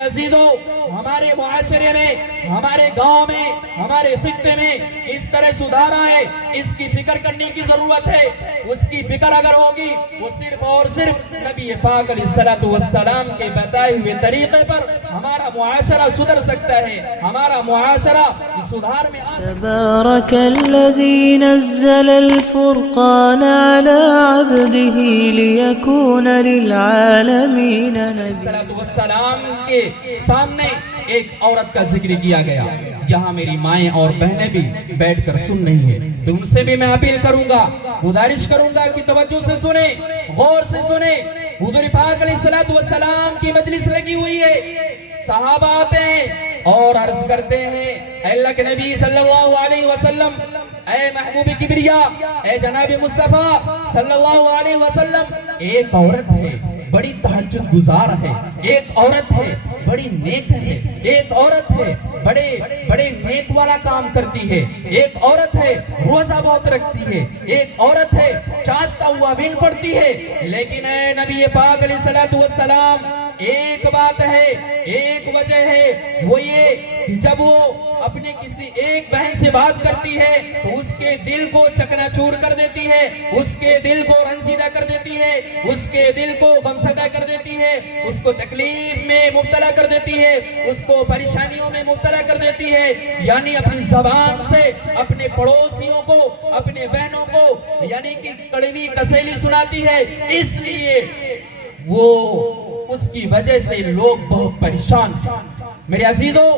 عزیزوں، ہمارے معاشرے میں، ہمارے گاؤں میں، ہمارے خطے میں اس طرح سدھار آئے، اس کی فکر کرنے کی ضرورت ہے۔ اس کی فکر اگر ہوگی، وہ صرف اور صرف نبی پاک علیہ السلام کے بتائے ہوئے طریقے پر ہمارا معاشرہ سدھر سکتا ہے، ہمارا معاشرہ سدھار میں تبارک الذی نزل الفرقان علی عبده لیکون للعالمین نذیرا۔ السلام کے سامنے ایک عورت کا ذکر کیا گیا۔ یہاں میری مائیں اور بہنیں بھی بیٹھ کر سن رہی ہیں، تو ان سے بھی میں اپیل کروں گا، گزارش کروں گا کہ توجہ سے سنیں، غور سے سنیں۔ حضور پاک علیہ السلام کی مجلس لگی ہوئی ہے، صحابہ آتے ہیں اور عرض کرتے ہیں، اے اللہ کے نبی صلی اللہ علیہ وسلم، اے محبوب کبریا، اے جناب مصطفیٰ صلی اللہ علیہ وسلم، ایک عورت ہے بڑی تہجد گزار ہے، ایک عورت ہے بڑی نیک ہے، ایک عورت ہے بڑے نیک والا کام کرتی ہے، ایک عورت ہے روزہ بہت رکھتی ہے، ایک عورت ہے چاشتہ ہوا بین پڑتی ہے، لیکن اے نبی پاک علیہ السلام، ایک بات ہے، ایک وجہ ہے، وہ یہ کہ جب وہ اپنے کسی ایک بہن سے بات کرتی ہے تو اس کے دل کو چکنا چور کر دیتی ہے، اس کے دل کو رنجیدہ کر دیتی ہے، اس کے دل کو غمزدہ کر دیتی ہے، اس کو تکلیف میں مبتلا کر دیتی ہے، اس کو پریشانیوں میں مبتلا کر دیتی ہے، یعنی اپنی زبان سے اپنے پڑوسیوں کو، اپنے بہنوں کو یعنی کہ کڑوی کسیلی سناتی ہے۔ اس لیے وہ اس کی وجہ سے لوگ بہت پریشان ہیں۔ میرے عزیزوں،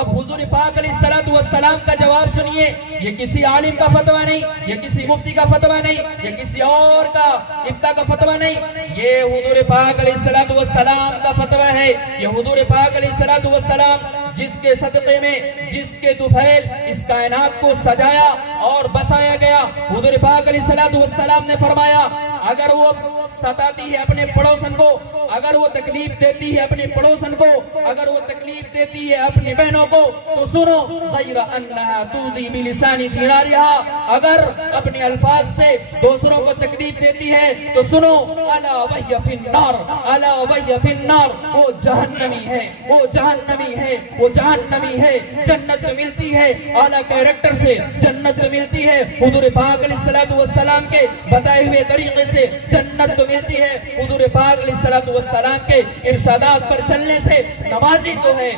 اب حضور پاک علیہ السلام کا جواب سنیے۔ یہ کسی عالم کا فتویٰ نہیں، یہ کسی مفتی کا فتویٰ نہیں، یہ کسی اور کا افتاء کا فتویٰ نہیں، یہ حضور پاک علیہ السلام کا فتویٰ ہے۔ یہ حضور پاک علیہ السلام جس کے صدقے میں، جس کے طفیل اس کائنات کو سجایا اور بسایا گیا، حضور پاک علیہ السلام نے فرمایا، اگر وہ ستاتی ہے اپنے پڑوسن کو، اگر وہ تکلیف دیتی ہے اپنے پڑوسن کو، اگر وہ تکلیف دیتی ہے اپنی بہنوں کو، تو سنو، غیر انہا تودی بلسانی جرارہا، اگر اپنے الفاظ سے دوسروں کو تکلیف دیتی ہے تو سنو، الا وہی فی النار، الا وہی فی النار، وہ جہنمی ہے، وہ جہنمی ہے، وہ جہنمی ہے۔ جنت تو ملتی ہے اعلیٰ کیریکٹر سے، جنت تو ملتی ہے حضور پاک علیہ السلام کے بتائے ہوئے طریقے سے، جنت تو ملتی ہے حضور پاک علیہ السلام کے ارشادات پر چلنے سے۔ نمازی تو ہے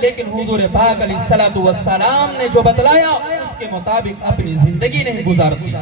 لیکن حضور پاک علیہ السلام نے جو بتلایا اس کے مطابق اپنی زندگی نہیں گزارتی۔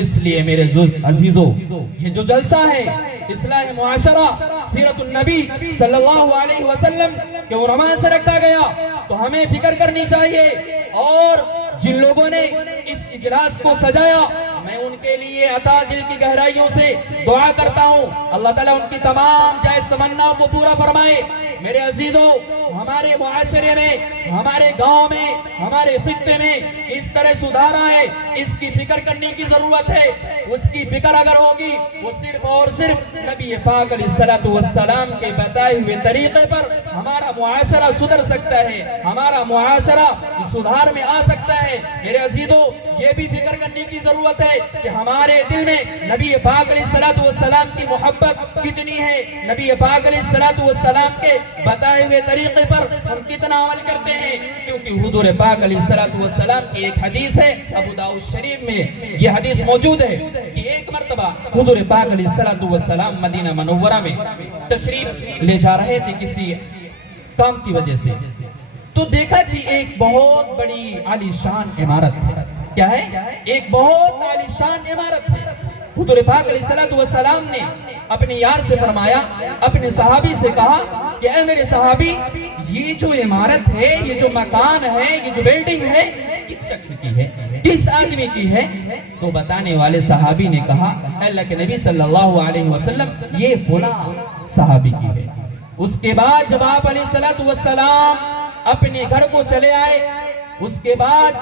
اس لیے میرے دوست عزیزوں، یہ جو جلسہ ہے اصلاح معاشرہ سیرت النبی صلی اللہ علیہ وسلم کے علماء سے رکھا گیا، تو ہمیں فکر کرنی چاہیے، اور جن لوگوں نے اس اجلاس کو سجایا، میں ان کے لیے عطا دل کی گہرائیوں سے دعا کرتا ہوں، اللہ تعالیٰ ان کی تمام جائز تمناؤں کو پورا فرمائے۔ میرے عزیزوں، ہمارے معاشرے میں، ہمارے گاؤں میں، ہمارے خطے میں اس طرح سدھار آئے، اس کی فکر کرنے کی ضرورت ہے۔ اس کی فکر اگر ہوگی، وہ صرف اور صرف نبی پاک علیہ السلام کے بتائے ہوئے طریقے پر ہمارا معاشرہ سدھر سکتا ہے، ہمارا معاشرہ سدھار میں آ سکتا ہے۔ میرے عزیزوں، یہ بھی فکر کرنے کی ضرورت ہے کہ ہمارے دل میں نبی پاک علیہ السلام کی محبت کتنی ہے، نبی پاک علیہ السلام کے بتائے ہوئے طریقے پر ہم کتنا عمل کرتے ہیں، کیونکہ حضور پاک علیہ السلام کی ایک حدیث ہے، ابو داؤد شریف میں یہ حدیث موجود ہے کہ ایک مرتبہ حضور پاک علیہ السلام مدینہ منورہ میں تشریف لے جا رہے تھے کسی کام کی وجہ سے، تو دیکھا کہ ایک بہت بڑی عالی شان عمارت ہے۔ کیا ہے؟ ایک بہت عالی شان عمارت ہے۔ حضور پاک علیہ السلام نے اپنے یار سے فرمایا، اپنے صحابی سے کہا کہ اے میرے صحابی، یہ جو عمارت ہے، یہ جو مکان ہے، یہ جو بلڈنگ ہے، کس شخص کی ہے، کس آدمی کی ہے؟ تو بتانے والے صحابی نے کہا، اے اللہ کے نبی صلی اللہ علیہ وسلم، یہ فلاں صحابی کی ہے۔ اس کے بعد جب آپ علیہ السلام اپنے گھر کو چلے آئے، اس کے بعد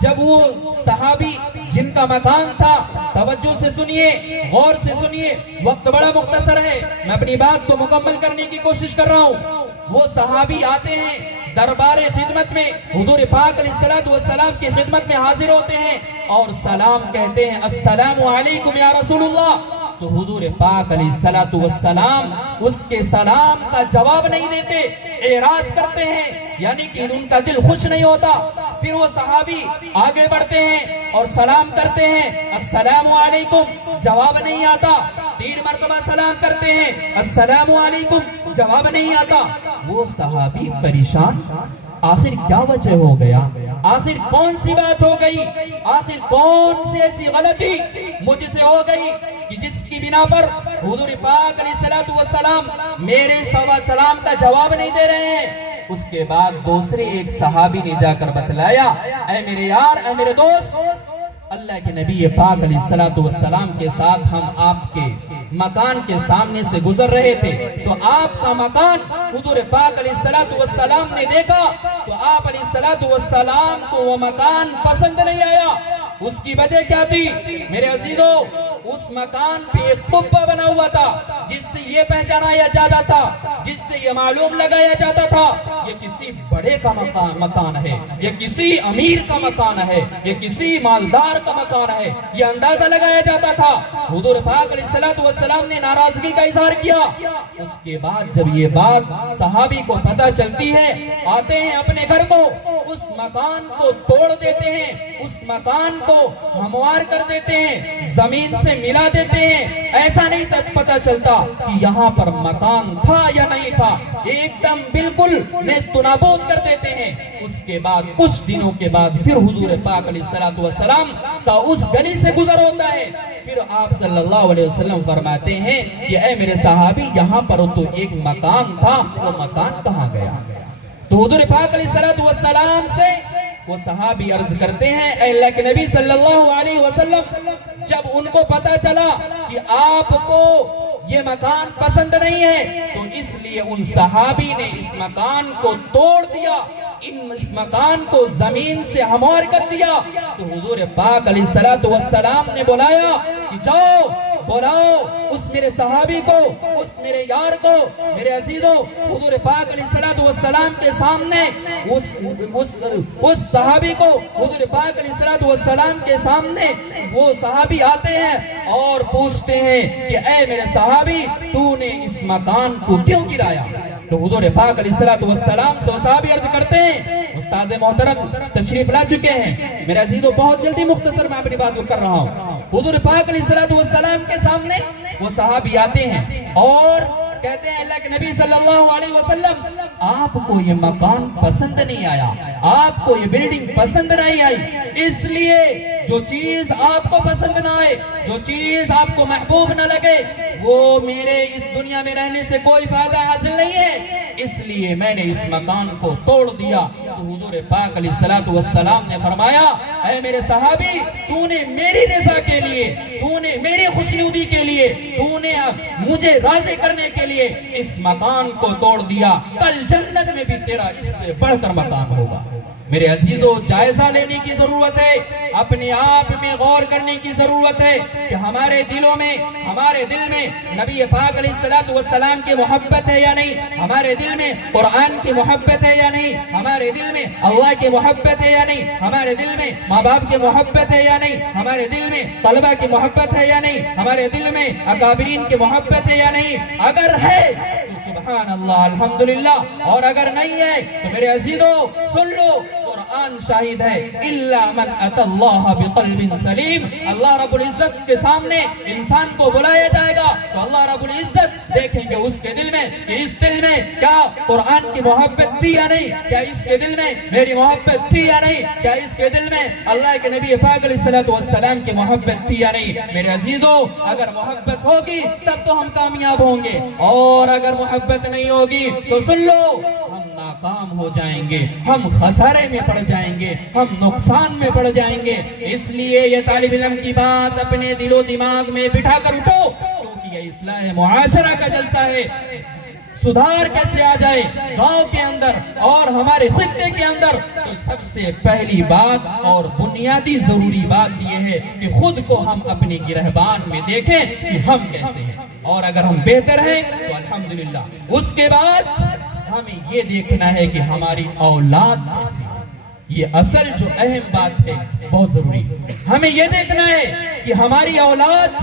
جب وہ صحابی جن کا مکان تھا، توجہ سے سنیے، غور سے سنیے، وقت بڑا مختصر ہے، میں اپنی بات کو مکمل کرنے کی کوشش کر رہا ہوں۔ وہ صحابی آتے ہیں دربار خدمت میں، حضور پاک علیہ السلام کی خدمت میں حاضر ہوتے ہیں اور سلام کہتے ہیں، السلام علیکم یا رسول اللہ، تو حضور پاک علیہ الصلوۃ والسلام اس کے سلام کا جواب نہیں دیتے، اعراض کرتے ہیں، یعنی کہ ان کا دل خوش نہیں ہوتا۔ پھر وہ صحابی آگے بڑھتے ہیں اور سلام کرتے ہیں، السلام علیکم، جواب نہیں آتا۔ 3 مرتبہ سلام کرتے ہیں، السلام علیکم، جواب نہیں آتا۔ وہ صحابی پریشان، آخر کیا وجہ ہو گیا؟ آخر کون سی بات ہو گئی؟ آخر کون سی ایسی غلطی مجھ سے ہو گئی کہ جس کی بنا پر حضور پاک علیہ الصلوۃ والسلام میرے سلام کا جواب نہیں دے رہے ہیں؟ اس کے بعد دوسرے ایک صحابی نے جا کر بتلایا، اے میرے یار، اے میرے دوست، اللہ کے نبی پاک علیہ الصلوۃ والسلام کے ساتھ ہم آپ کے مکان کے سامنے سے گزر رہے تھے، تو آپ کا مکان حضور پاک علیہ الصلوۃ والسلام نے دیکھا، تو آپ علیہ الصلوۃ والسلام کو وہ مکان پسند نہیں آیا۔ اس کی وجہ کیا تھی میرے عزیزو؟ اس مکان پہ ایک قبہ بنا ہوا تھا جس سے یہ پہچانا جاتا تھا، جس سے یہ معلوم لگایا جاتا تھا یہ کسی بڑے کا مکان ہے، یہ کسی امیر کا مکان ہے، یہ کسی مالدار کا مکان ہے، یہ اندازہ لگایا جاتا تھا۔ حضور پاک علیہ الصلوۃ والسلام نے ناراضگی کا اظہار کیا۔ اس کے بعد جب یہ بات صحابی کو پتہ چلتی ہے، آتے ہیں اپنے گھر کو، اس مکان کو توڑ دیتے ہیں، اس مکان کو ہموار کر دیتے ہیں، زمین سے ملا دیتے ہیں۔ ایسا نہیں پتہ چلتا کہ یہاں پر مکان تھا یا نہیں تھا، ایک دم بالکل نیست و نابود کر دیتے ہیں۔ اس کے بعد کچھ دنوں کے بعد پھر حضور پاک علیہ الصلوۃ والسلام کا اس گلی سے گزر ہوتا ہے، پھر آپ صلی اللہ علیہ وسلم فرماتے ہیں کہ اے میرے صحابی، یہاں پر تو ایک مکان تھا، وہ مکان کہاں گیا؟ تو حضور پاک علیہ الصلوۃ والسلام سے وہ صحابی عرض کرتے ہیں، اے اللہ کے نبی صلی اللہ علیہ وسلم، جب ان کو پتا چلا کہ آپ کو یہ مکان پسند نہیں ہے، تو اس لیے ان صحابی نے اس مکان کو توڑ دیا، اس مکان کو زمین سے ہموار کر دیا۔ تو حضور پاک علیہ الصلوۃ والسلام نے بلایا کہ جاؤ بلاؤ اس میرے صحابی کو، اس میرے یار کو، میرے عزیزو۔ حضور پاک علیہ الصلوۃ والسلام کے سامنے اس صحابی کو، حضور پاک علیہ الصلوۃ والسلام کے سامنے وہ صحابی آتے ہیں اور پوچھتے ہیں کہ اے میرے صحابی، تو نے اس مکان کو کیوں گرایا؟ تو حضور پاک علیہ الصلوۃ والسلام سے صحابی عرض کرتے ہیں، استاد محترم تشریف لا چکے ہیں، میرے عزیزو بہت جلدی مختصر میں اپنی بات کو کر رہا ہوں۔ حضور پاک علیہ الصلوۃ والسلام کے سامنے وہ صحابی آتے ہیں اور کہتے ہیں، اللہ کے نبی صلی اللہ علیہ وسلم، آپ کو یہ مکان پسند نہیں آیا، آپ کو یہ بلڈنگ پسند نہیں آئی، اس لیے جو چیز آپ کو پسند نہ آئے، جو چیز آپ کو محبوب نہ لگے، وہ میرے اس دنیا میں رہنے سے کوئی فائدہ حاصل نہیں ہے، اس لیے میں نے اس مکان کو توڑ دیا۔ تو حضور پاک علیہ الصلوۃ والسلام نے فرمایا، اے میرے صحابی، تو نے میری رضا کے لیے، تو نے میری خوشنودی کے لیے، تو نے مجھے راضی کرنے کے لیے اس مکان کو توڑ دیا، کل جنت میں بھی تیرا اس سے بڑھ کر مقام ہوگا۔ میرے عزیزو، جائزہ لینے کی ضرورت ہے، اپنے آپ میں غور کرنے کی ضرورت ہے کہ ہمارے دلوں میں، ہمارے دل میں نبی پاک علیہ الصلوۃ والسلام کی محبت ہے یا نہیں، ہمارے دل میں قرآن کی محبت ہے یا نہیں، ہمارے دل میں اللہ کی محبت ہے یا نہیں، ہمارے دل میں ماں باپ کی محبت ہے یا نہیں، ہمارے دل میں طلبہ کی محبت ہے یا نہیں، ہمارے دل میں اکابرین کی محبت ہے یا نہیں۔ اگر ہے تو سبحان اللہ، الحمدللہ، اور اگر نہیں ہے تو میرے عزیزو سن لو، قرآن شاہد ہے، الا من اتى اللہ بقلب سلیم۔ اللہ رب العزت کے سامنے انسان کو بلایا جائے گا تو اللہ رب العزت دیکھیں گے اس کے دل میں کہ اس دل میں کیا قرآن کی محبت تھی یا نہیں، کیا اس کے دل میں میری محبت تھی یا نہیں، کیا اس کے دل میں اللہ کے نبی پاک علیہ الصلوۃ والسلام کی محبت تھی یا نہیں۔ میرے عزیزو، اگر محبت ہوگی تب تو ہم کامیاب ہوں گے، اور اگر محبت نہیں ہوگی تو سن لو، ہم ناکام ہو جائیں گے، ہم خسارے میں پڑ جائیں گے، ہم نقصان میں پڑ جائیں گے۔ اس لیے یہ طالب علم کی بات اپنے دل و دماغ میں بٹھا کر اٹھو، کیونکہ یہ اصلاح معاشرہ کا جلسہ ہے۔ سدھار کیسے آ جائے گاؤں کے اندر اور ہمارے خطے کے اندر، تو سب سے پہلی بات اور بنیادی ضروری بات یہ ہے کہ خود کو ہم اپنی گرہبان میں دیکھیں کہ ہم کیسے ہیں، اور اگر ہم بہتر ہیں تو الحمدللہ۔ اس کے بعد ہمیں یہ دیکھنا ہے کہ ہماری اولاد کیسی ہے، یہ اصل جو اہم بات ہے، بہت ضروری ہے۔ ہمیں یہ دیکھنا ہے کہ ہماری اولاد